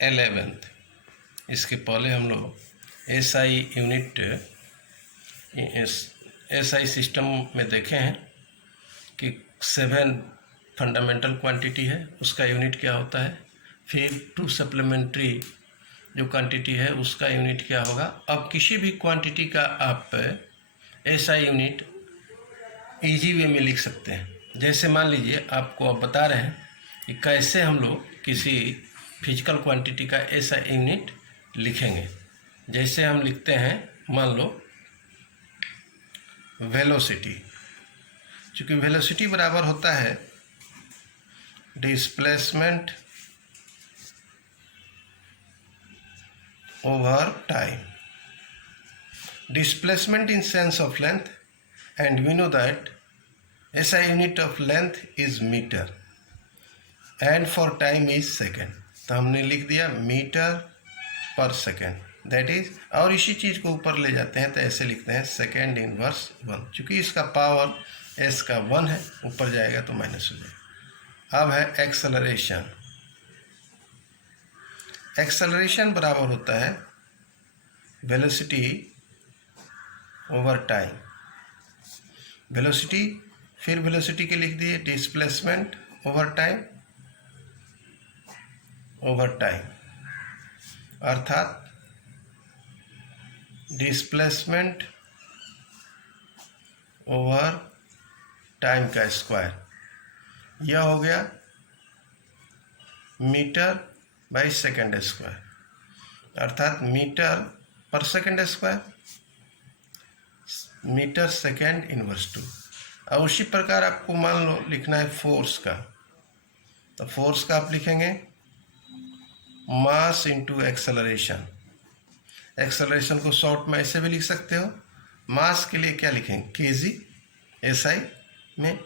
11th। इसके पहले हम लोग एसआई यूनिट एसआई सिस्टम में देखे हैं कि 7 फंडामेंटल क्वांटिटी है, उसका यूनिट क्या होता है। फिर 2 सप्लीमेंट्री जो क्वांटिटी है उसका यूनिट क्या होगा। अब किसी भी क्वांटिटी का आप एसआई यूनिट इजी वे में लिख सकते हैं। जैसे मान लीजिए आपको अब बता रहे हैं कि कैसे हम लोग किसी फिजिकल क्वांटिटी का एसआई यूनिट लिखेंगे। जैसे हम लिखते हैं, मान लो वेलोसिटी, चूँकि वेलोसिटी बराबर होता है displacement over time. Displacement in sense of length, and we know that SI unit of length is metre and for time is second. तो हमने लिख दिया मीटर पर सेकेंड, दैट इज। और इसी चीज़ को ऊपर ले जाते हैं तो ऐसे लिखते हैं सेकेंड इनवर्स 1। चूँकि इसका पावर S का 1 है, ऊपर जाएगा तो माइनस हो जाएगा। अब है एक्सेलरेशन। एक्सेलरेशन बराबर होता है वेलोसिटी ओवर टाइम। वेलोसिटी, फिर वेलोसिटी के लिख दिए डिस्प्लेसमेंट ओवर टाइम, अर्थात डिस्प्लेसमेंट ओवर टाइम का स्क्वायर। यह हो गया मीटर बाई सेकेंड स्क्वायर, अर्थात मीटर पर second square, metre second inverse 2। और उसी प्रकार आपको मान लो लिखना है फोर्स का, तो फोर्स का आप लिखेंगे मास इंटू एक्सेलरेशन। एक्सेलरेशन को शॉर्ट में ऐसे भी लिख सकते हो। मास के लिए क्या लिखेंगे केजी एसआई में,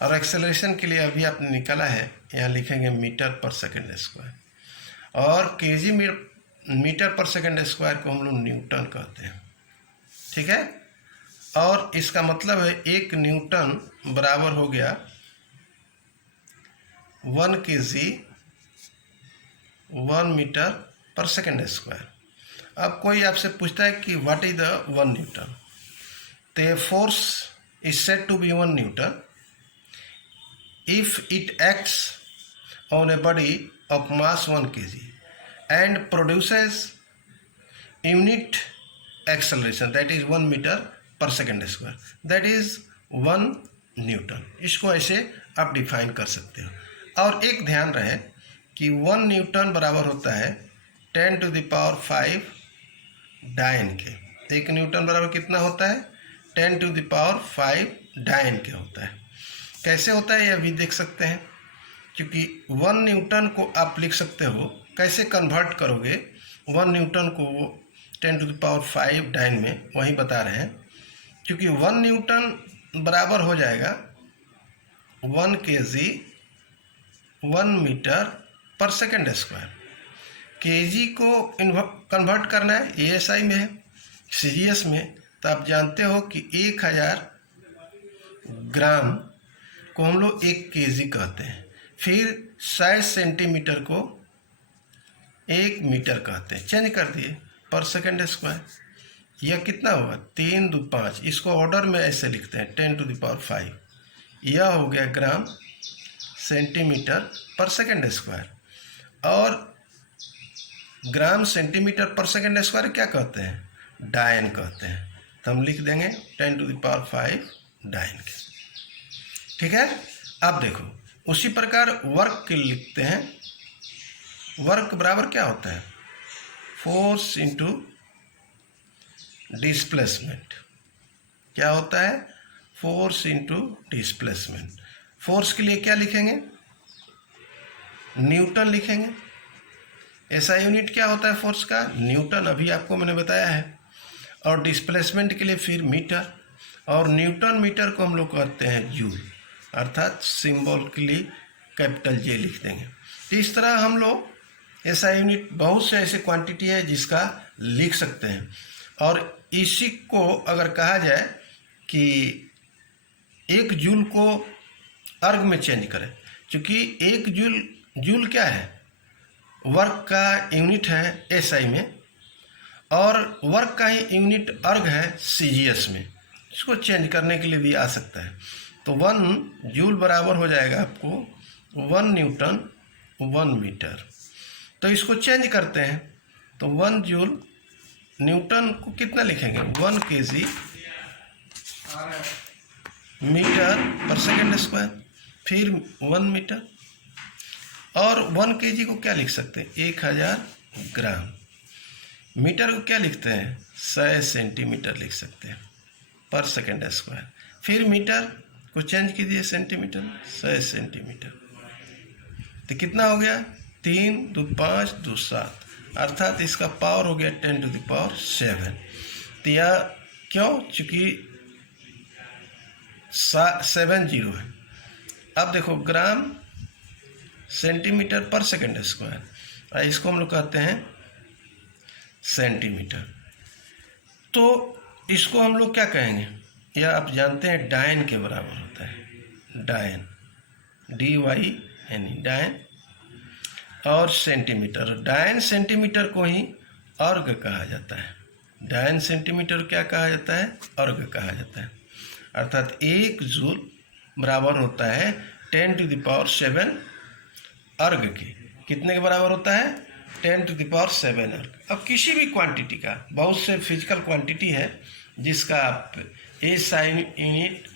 और एक्सेलरेशन के लिए अभी आपने निकाला है, यहाँ लिखेंगे मीटर पर सेकेंड स्क्वायर। और केजी मीटर पर सेकेंड स्क्वायर को हम लोग न्यूटन कहते हैं, ठीक है। और इसका मतलब है 1 न्यूटन बराबर हो गया 1 kg 1 मीटर पर सेकेंड स्क्वायर। अब कोई आपसे पूछता है कि व्हाट इज द 1 न्यूटन, तो force is said to be 1 newton if it acts on a body of mass 1 kg and produces unit acceleration that is 1 metre पर second square, that is 1 newton. इसको ऐसे आप define कर सकते हो। और एक ध्यान रहे कि 1 न्यूटन बराबर होता है 10 to the power 5 डायन के। 1 न्यूटन बराबर कितना होता है 10 to the power 5 डायन के होता है। कैसे होता है ये अभी देख सकते हैं, क्योंकि 1 न्यूटन को आप लिख सकते हो, कैसे कन्वर्ट करोगे 1 न्यूटन को 10 to the power 5 डायन में, वहीं बता रहे हैं। क्योंकि 1 न्यूटन बराबर हो जाएगा 1 kg 1 मीटर पर सेकेंड स्क्वायर। केजी को कन्वर्ट करना है, एएसआई में है, सीजीएस में, तो आप जानते हो कि 1000 ग्राम को हम लोग 1 केजी कहते हैं। फिर 60 सेंटीमीटर को 1 मीटर कहते हैं, चेंज कर दिए पर सेकेंड स्क्वायर। यह कितना होगा 3 2 5, इसको ऑर्डर में ऐसे लिखते हैं 10 to the power 5। यह हो गया ग्राम सेंटीमीटर पर सेकेंड स्क्वायर। और ग्राम सेंटीमीटर पर सेकेंड स्क्वायर क्या कहते हैं, डायन कहते हैं। तो हम लिख देंगे 10 to the power 5 डायन के, ठीक है। अब देखो उसी प्रकार वर्क के लिखते हैं। वर्क बराबर क्या होता है फोर्स इंटू डिस्प्लेसमेंट। क्या होता है फोर्स इंटू डिस्प्लेसमेंट। फोर्स के लिए क्या लिखेंगे न्यूटन लिखेंगे। ऐसा यूनिट क्या होता है फोर्स का न्यूटन, अभी आपको मैंने बताया है। और डिस्प्लेसमेंट के लिए फिर मीटर, और न्यूटन मीटर को हम लोग कहते हैं जूल, अर्थात सिंबॉलिकली कैपिटल जे लिख देंगे। तो इस तरह हम लोग ऐसा यूनिट बहुत से ऐसे क्वांटिटी है जिसका लिख सकते हैं। और इसी को अगर कहा जाए कि 1 जूल को अर्ग में चेंज करें, क्योंकि 1 जूल क्या है वर्क का यूनिट है एसआई में और वर्क का ही यूनिट अर्ग है सीजीएस में। इसको चेंज करने के लिए भी आ सकता है। तो 1 जूल बराबर हो जाएगा आपको 1 न्यूटन 1 मीटर। तो इसको चेंज करते हैं तो 1 जूल न्यूटन को कितना लिखेंगे 1 kg मीटर पर सेकेंड स्क्वायर, फिर 1 मीटर, और 1 kg को क्या लिख सकते हैं 1000 ग्राम। मीटर को क्या लिखते हैं 100 सेंटीमीटर लिख सकते हैं पर सेकेंड स्क्वायर। फिर मीटर को चेंज कीजिए सेंटीमीटर 100 सेंटीमीटर। तो कितना हो गया 3 2 5 2 7, अर्थात इसका पावर हो गया 10⁻⁷। तो यह क्यों, चूँकि 7 जीरो है। अब देखो ग्राम सेंटीमीटर पर सेकेंड स्क्वायर, और इसको हम लोग कहते हैं सेंटीमीटर। तो इसको हम लोग क्या कहेंगे, या आप जानते हैं डायन के बराबर होता है, डायन DYN डायन। और सेंटीमीटर, डायन सेंटीमीटर को ही अर्ग कहा जाता है। डायन सेंटीमीटर क्या कहा जाता है अर्ग कहा जाता है। अर्थात 1 जूल बराबर होता है 10⁻⁷ अर्ग के। कितने के बराबर होता है 10⁻⁷ अर्ग। अब किसी भी क्वांटिटी का, बहुत से फिजिकल क्वांटिटी है जिसका आप SI यूनिट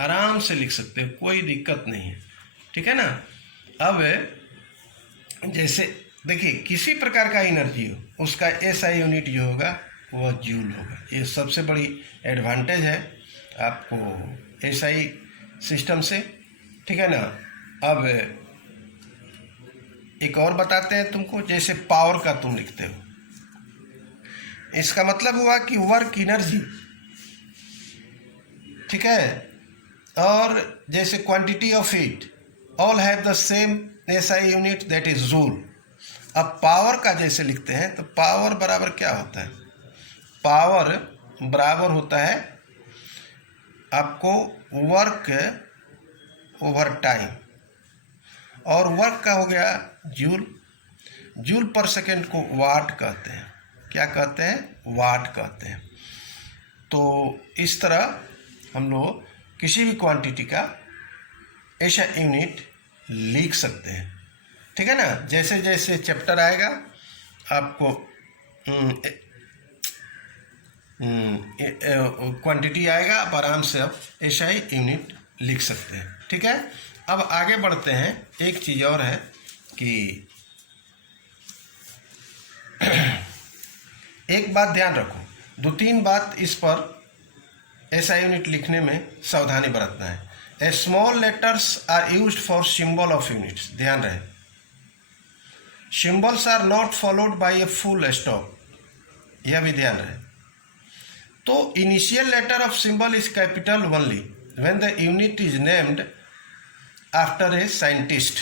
आराम से लिख सकते हो, कोई दिक्कत नहीं है, ठीक है ना। अब जैसे देखिए किसी प्रकार का एनर्जी हो उसका SI यूनिट जो होगा वह जूल होगा। ये सबसे बड़ी एडवांटेज है आपको SI सिस्टम से, ठीक है ना। अब एक और बताते हैं तुमको, जैसे पावर का तुम लिखते हो, इसका मतलब हुआ कि वर्क एनर्जी, ठीक है, और जैसे quantity of heat all have the same SI unit that is joule. अब पावर का जैसे लिखते हैं तो पावर बराबर क्या होता है, पावर बराबर होता है आपको वर्क ओवर टाइम, और वर्क का हो गया जूल। जूल पर सेकेंड को वाट कहते हैं। क्या कहते हैं वाट कहते हैं। तो इस तरह हम लोग किसी भी क्वांटिटी का ऐसा यूनिट लिख सकते हैं, ठीक है ना। जैसे जैसे चैप्टर आएगा आपको क्वांटिटी आएगा, आप आराम से आप SI यूनिट लिख सकते हैं, ठीक है। अब आगे बढ़ते हैं। एक चीज़ और है कि एक बात ध्यान रखो, 2-3 बात इस पर SI यूनिट लिखने में सावधानी बरतना है। Small letters are used for symbol of units, ध्यान रहे। Symbols are not followed by a full stop, यह भी ध्यान रहे। तो initial letter of symbol is capital only when the unit is named after a scientist.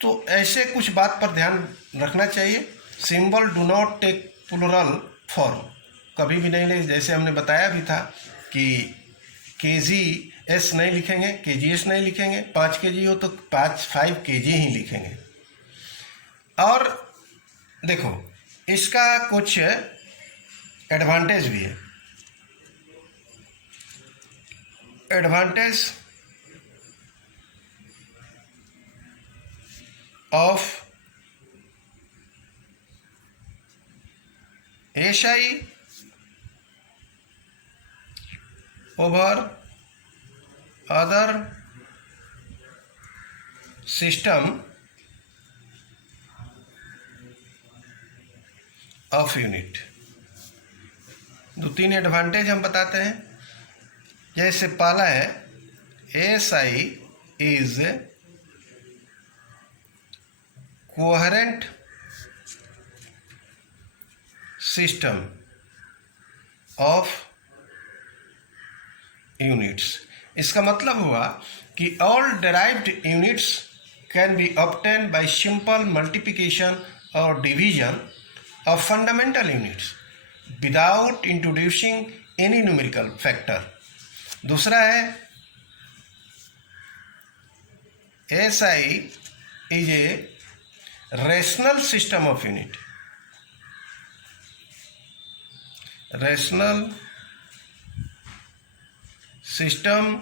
तो ऐसे कुछ बात पर ध्यान रखना चाहिए। Symbol do not take plural form, कभी भी नहीं लिखे। जैसे हमने बताया भी था कि KGS नहीं लिखेंगे, KGS नहीं लिखेंगे, 5 kg हो तो 5 kg ही लिखेंगे। और देखो इसका कुछ एडवांटेज भी है। Advantage of SI over other system of unit. 2-3 advantage हम बताते हैं। जैसे पहला है SI is coherent system of units. इसका मतलब हुआ कि all derived units can be obtain by simple multiplication और division of fundamental units without introducing any numerical factor. दूसरा है SI is a rational system of unit, rational system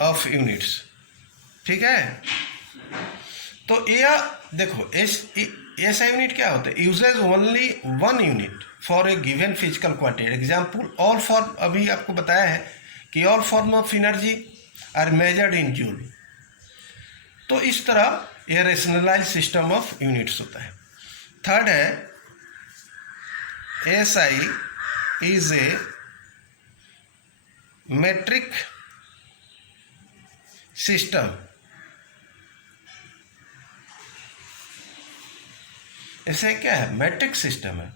of units. ठीक है, तो यह देखो ऐसा यूनिट क्या होता है, uses only one unit for a given physical quantity. Example, all form, अभी आपको बताया है कि all form of energy are measured in joule. तो इस तरह यह रेशनलाइज सिस्टम ऑफ यूनिट्स होता है। थर्ड है SI is a metric system. ऐसे क्या है, मैट्रिक सिस्टम है।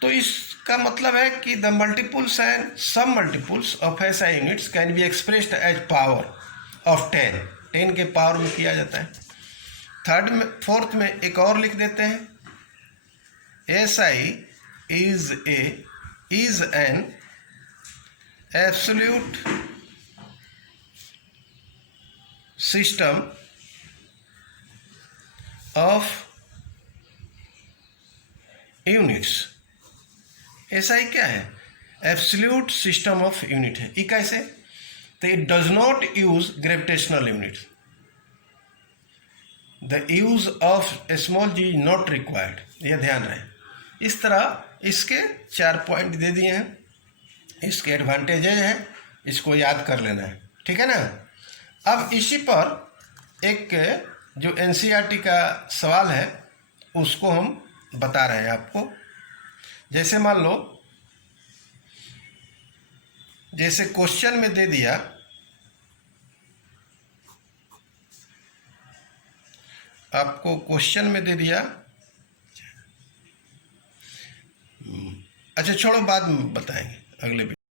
तो इसका मतलब है कि the multiples and sub multiples of SI units can be expressed as power of 10 के पावर में किया जाता है। फोर्थ में एक और लिख देते हैं, SI is an absolute system of units. SI क्या है, एब्सोल्यूट सिस्टम ऑफ यूनिट है। ये कैसे, तो it does not use gravitational units, the use of small g is not required, यह ध्यान रहे। इस तरह इसके 4 पॉइंट दे दिए हैं, इसके एडवांटेजेज हैं, इसको याद कर लेना है। ठीक है ना। अब इसी पर एक जो NCERT का सवाल है उसको हम बता रहे हैं आपको। जैसे मान लो, जैसे क्वेश्चन में दे दिया, आपको क्वेश्चन में दे दिया, अच्छा छोड़ो बाद में बताएंगे अगले